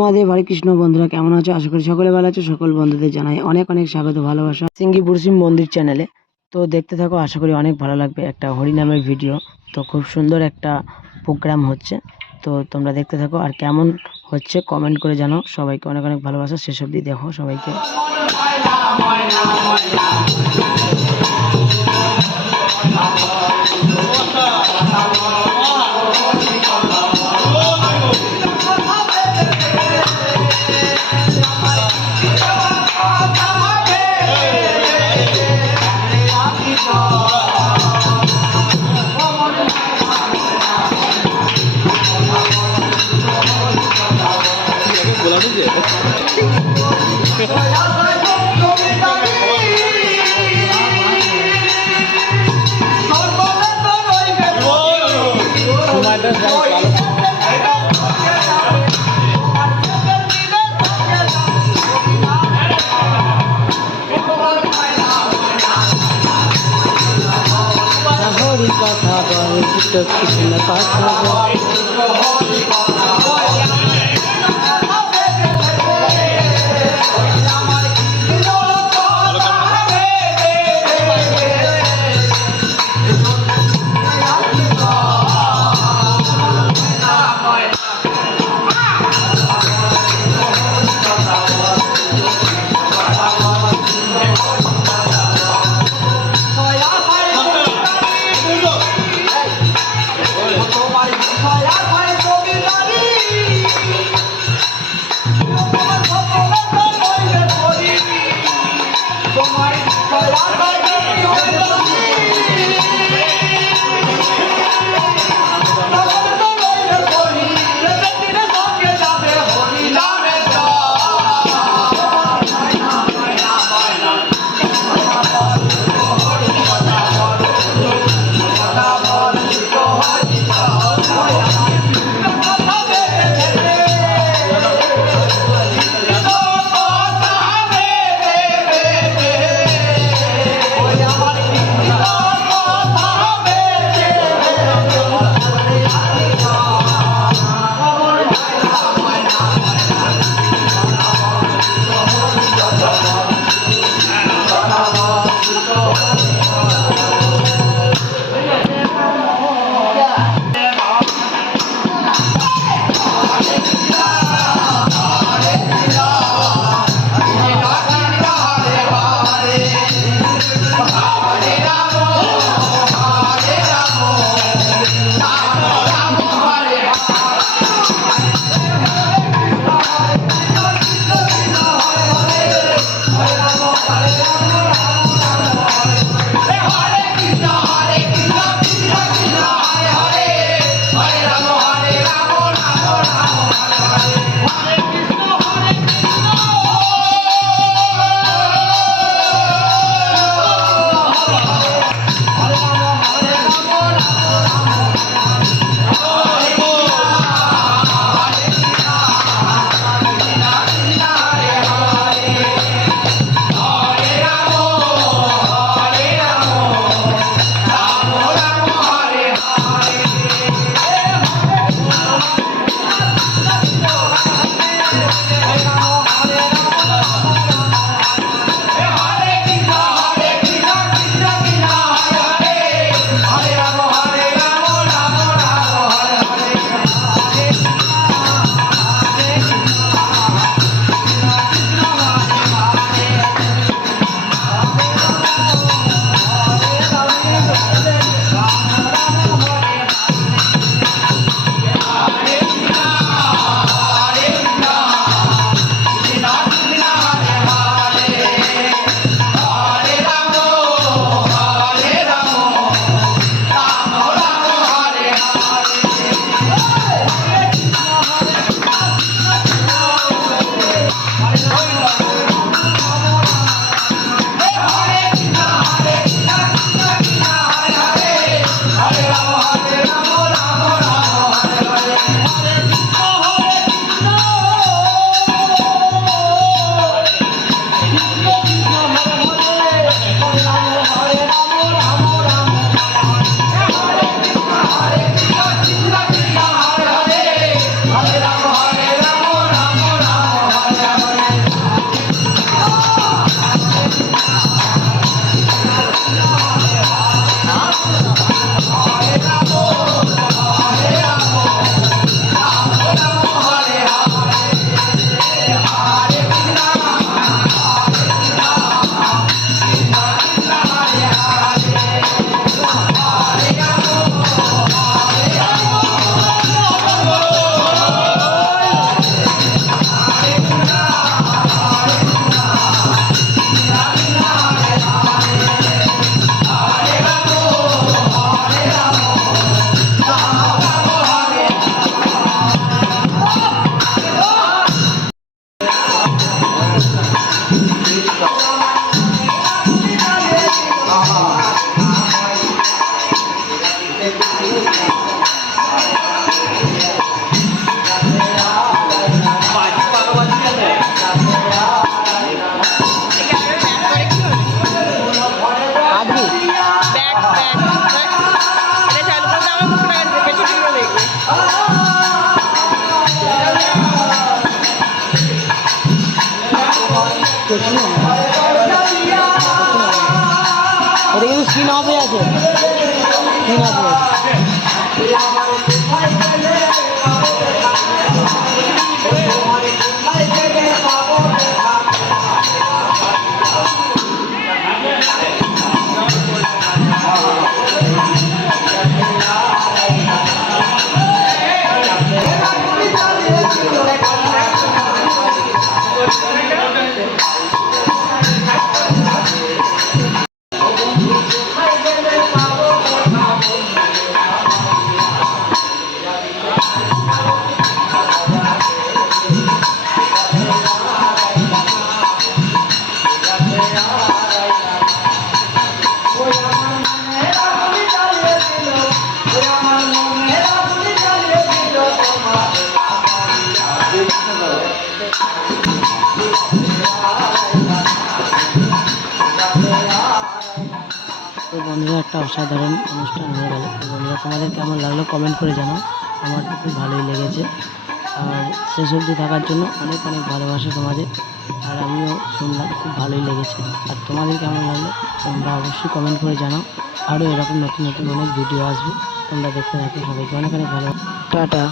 মহাদেব, হরে কৃষ্ণ। বন্ধুরা কেমন আছো? আশা করি সকলে ভালো আছো। সকল বন্ধুদের জানাই অনেক অনেক স্বাগত, ভালোবাসা সিঙ্গিপুর শিব মন্দির চ্যানেলে। তো দেখতে থাকো, আশা করি অনেক ভালো লাগবে। একটা হরিনামের ভিডিও, তো খুব সুন্দর একটা প্রোগ্রাম হচ্ছে। তো তোমরা দেখতে থাকো, আর কেমন হচ্ছে কমেন্ট করে জানাও। সবাইকে অনেক অনেক ভালোবাসা, শেষ অবধি দেখো সবাইকে। কথা বল, কৃষ্ণ কথা বল। করছি না, এটা কিন্তু স্ক্রিন অফ হয়ে আছে, স্ক্রিন অফ হয়ে আছে। তো বন্ধুরা, একটা অসাধারণ অনুষ্ঠান হয়ে গেল। তো বন্ধুরা, তোমাদের কেমন লাগলো কমেন্ট করে জানাও। আমার তো খুব ভালোই লেগেছে, আর শেষ অবধি থাকার জন্য অনেক অনেক ভালোবাসা তোমাদের। আর আমিও শুনলাম, খুব ভালোই লেগেছে। আর তোমাদের কেমন লাগলো তোমরা অবশ্যই কমেন্ট করে জানাও। আরও এরকম নতুন নতুন অনেক ভিডিও আসবে, তোমরা দেখতে থাকো। সবাইকে অনেক অনেক ভালো, টাটা।